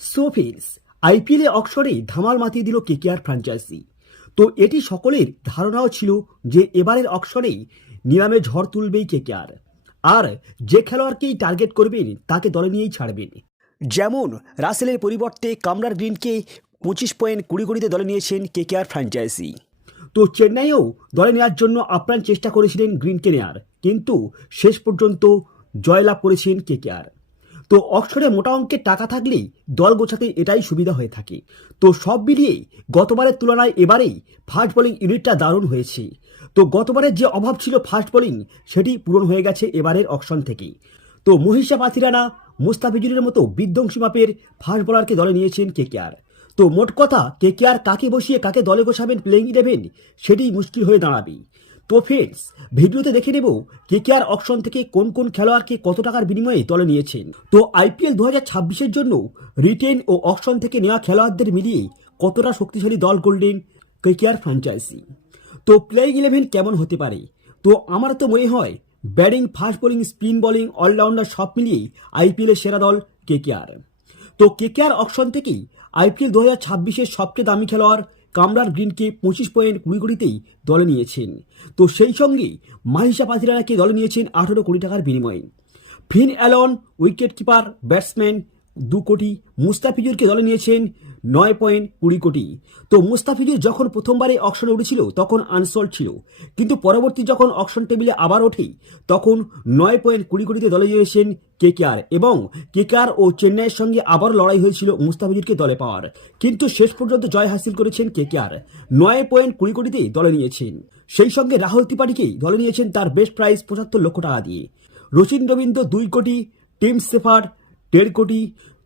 সোফিন্স আইপিএলে অক্সরে ধামাল মাতিয়ে দিল কেকেআর ফ্র্যাঞ্চাইজি তো এটি সকলের ধারণাও ছিল যে এবারের অক্সরেই নিলামে ঝড় তুলবেই কেকেআর আর যে খেলোয়াড়কেই টার্গেট করবেন, তাকে দলে নিয়েই ছাড়বেন। যেমন রাসেলের পরিবর্তে কামরার গ্রিনকে পঁচিশ পয়েন্ট কুড়ি কুড়িতে দলে নিয়েছেন কেকেআর ফ্র্যাঞ্চাইজি তো চেন্নাইও দলে নেওয়ার জন্য আপ্রাণ চেষ্টা করেছিলেন গ্রিনকে নেয়ার। কিন্তু শেষ পর্যন্ত জয়লাভ করেছেন কেকেআর তো অক্ষরে মোটা অঙ্কের টাকা থাকলেই দল গোছাতে এটাই সুবিধা হয়ে থাকে। তো সব মিলিয়েই গতবারের তুলনায় এবারেই ফাস্ট বোলিং ইউনিটটা দারুণ হয়েছে। তো গতবারের যে অভাব ছিল ফাস্ট বোলিং, সেটি পূরণ হয়ে গেছে এবারের অকশন থেকেই। তো মহিষা পাথিরানা মুস্তাফিজুরের মতো বিধ্বংসী মাপের ফাস্ট বোলারকে দলে নিয়েছেন কেকেআর। তো মোট কথা, কেকেআর কাকে বসিয়ে কাকে দলে গোছাবেন প্লেইং ইলেভেন সেটি মুশকিল হয়ে দাঁড়াবে তো ফ্রেন্ডস ভিডিওতে দেখে নেব কে কে আর অকশন থেকে কোন কোন খেলোয়াড়কে কত টাকার বিনিময়ে দলে নিয়েছেন। তো আইপিএল দু হাজার ছাব্বিশের জন্য রিটেন ও অকশন থেকে নেওয়া খেলোয়াড়দের মিলিয়ে কতটা শক্তিশালী দল করলেন আর ফ্র্যাঞ্চাইজি তো প্লেইং ইলেভেন কেমন হতে পারে? তো আমার তো মনে হয় batting fast bowling spin bowling allrounder সব মিলিয়েই আইপিএলের সেরা দল কেকেআর তো কে কে আর অকশন থেকেই আইপিএল দু হাজার ছাব্বিশের সবচেয়ে দামি খেলোয়াড় কামরার গ্রিনকে পঁচিশ পয়েন্ট কুড়ি কোটিতেই দলে নিয়েছেন। তো সেই সঙ্গে মাহিষা পাতিরানাকে দলে নিয়েছেন আঠেরো কোটি টাকার বিনিময়ে। Finn Allen wicket keeper batsman দু কোটি মুস্তাফিজুরকে দলে নিয়েছেন নয় পয়েন্ট কুড়ি কোটি। তো মুস্তাফিজুর যখন প্রথমবারে অকশনে উঠেছিল, তখন আনসল্ড ছিল। কিন্তু পরবর্তী যখন অকশন টেবিলে আবার ওঠে, তখন নয় পয়েন্ট কুড়ি কোটিতে দলে নিয়েছেন কেকেআর এবং কেকেআর ও চেন্নাইয়ের সঙ্গে আবার লড়াই হয়েছিল মুস্তাফিজুরকে দলে পাওয়ার। কিন্তু শেষ পর্যন্ত জয় হাসিল করেছেন কেকেআর। নয় পয়েন্ট কুড়ি কোটিতে দলে নিয়েছেন। সেই সঙ্গে রাহুল ত্রিপাঠীকেই দলে নিয়েছেন তার বেস্ট প্রাইস পঁচাত্তর লক্ষ টাকা দিয়ে। রচিন রবীন্দ্র দুই কোটি, টিম সেফার দেড় কোটি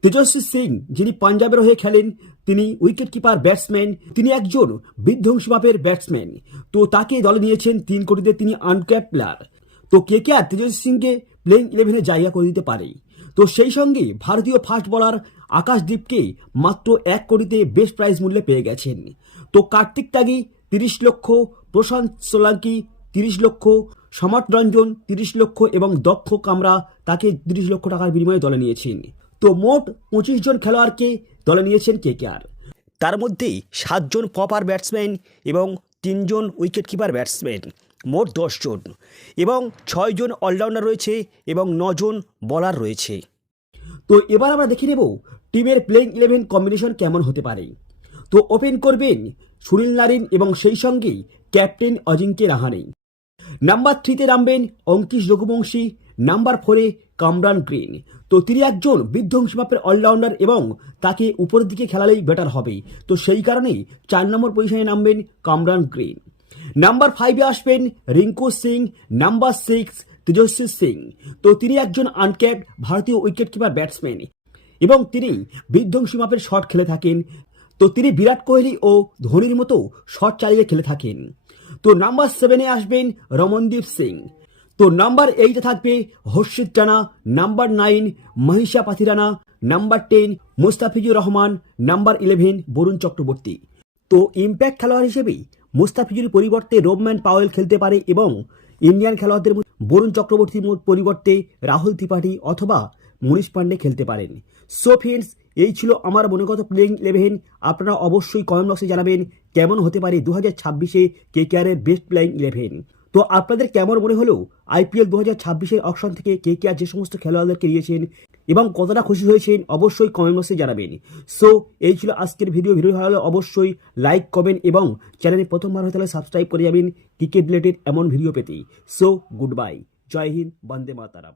তেজস্বী সিং যিনি পাঞ্জাবের হয়ে খেলেন, তিনি উইকেট কিপার ব্যাটসম্যান, তিনি একজন বিধ্বংসী মাপের ব্যাটসম্যান। তো তাকে দলে নিয়েছেন তিন কোটিতে তিনি আনক্যাপ প্লেয়ার। তো কে কে আর তেজস্বী সিংকে প্লেইং ইলেভেনে জায়গা করে দিতে পারে? তো সেই সঙ্গে ভারতীয় ফাস্ট বোলার আকাশদীপকে মাত্র এক কোটিতে বেস্ট প্রাইজ মূল্যে পেয়ে গেছেন। তো কার্তিক ত্যাগী তিরিশ লক্ষ, প্রশান্ত সোলাঙ্কি তিরিশ লক্ষ সমাট রঞ্জন তিরিশ লক্ষ এবং দক্ষ কামরা তাকে তিরিশ লক্ষ টাকার বিনিময়ে দলে নিয়েছেন। তো মোট পঁচিশ জন খেলোয়াড়কে দলে নিয়েছেন কে কে আর? তার মধ্যে সাতজন পপার ব্যাটসম্যান এবং তিনজন উইকেট কিপার ব্যাটসম্যান, মোট দশজন। এবং ছয়জন অলরাউন্ডার রয়েছে এবং নজন বলার রয়েছে। তো এবার আমরা দেখে নেব টিমের প্লেইং ইলেভেন কম্বিনেশন কেমন হতে পারে। তো ওপেন করবেন সুনীল নারিন এবং সেই সঙ্গেই ক্যাপ্টেন অজিঙ্ক্য রাহানে নাম্বার থ্রিতে নামবেন অঙ্কিশ রঘুবংশী নাম্বার ফোরে কামরান গ্রিন। তো তিনি একজন বিধ্বংসী মাপের অলরাউন্ডার এবং তাকে উপরের দিকে খেলালেই বেটার হবে। তো সেই কারণেই চার নম্বর পজিশনে নামবেন কামরান গ্রিন। নাম্বার ফাইভে আসবেন রিঙ্কু সিং নাম্বার সিক্স তেজস্বী সিং। তো তিনি একজন আনক্যাপ ভারতীয় উইকেট কিপার ব্যাটসম্যান এবং তিনি বিধ্বংসী মাপের শট খেলে থাকেন। তো তিনি বিরাট কোহলি ও ধোনির মতো শট চালিয়ে খেলে থাকেন। তো নাম্বার সেভেনে আসবেন রমনদীপ সিং। তো নাম্বার এইটে থাকবে Harshit Rana number nine Matheesha Pathirana number ten Mustafizur Rahman number eleven Varun Chakravarthy. তো ইম্প্যাক্ট খেলোয়াড় হিসেবেই মুস্তাফিজুর পরিবর্তে রোবম্যান পাওয়েল খেলতে পারে এবং ইন্ডিয়ান খেলোয়াড়দের বরুণ চক্রবর্তীর পরিবর্তে রাহুল ত্রিপাঠী অথবা মনীষ পান্ডে খেলতে পারেন। সো ফ্রেন্ডস এই ছিল আমার মনোগত প্লেইং ইলেভেন আপনারা অবশ্যই কমেন্ট বক্সে জানাবেন কেমন হতে পারে দু হাজার ছাব্বিশে কে কেয়ারের বেস্ট প্লেইং ইলেভেন তো আপনাদের কেমন মনে হলো আইপিএল দু হাজার ছাব্বিশের অপশন থেকে কে কে যে সমস্ত খেলোয়াড়দেরকে নিয়েছেন এবং কতটা খুশি হয়েছেন অবশ্যই কমেন্ট বক্সে জানাবেন। সো এই ছিল আজকের ভিডিও ভিডিও ভালো হলে অবশ্যই লাইক কমেন্ট এবং চ্যানেলে প্রথমবার হয়ে তাহলে সাবস্ক্রাইব করে যাবেন ক্রিকেট রিলেটেড এমন ভিডিও পেতে। সো গুড বাই জয় হিন্দ, বন্দে মাতারাম।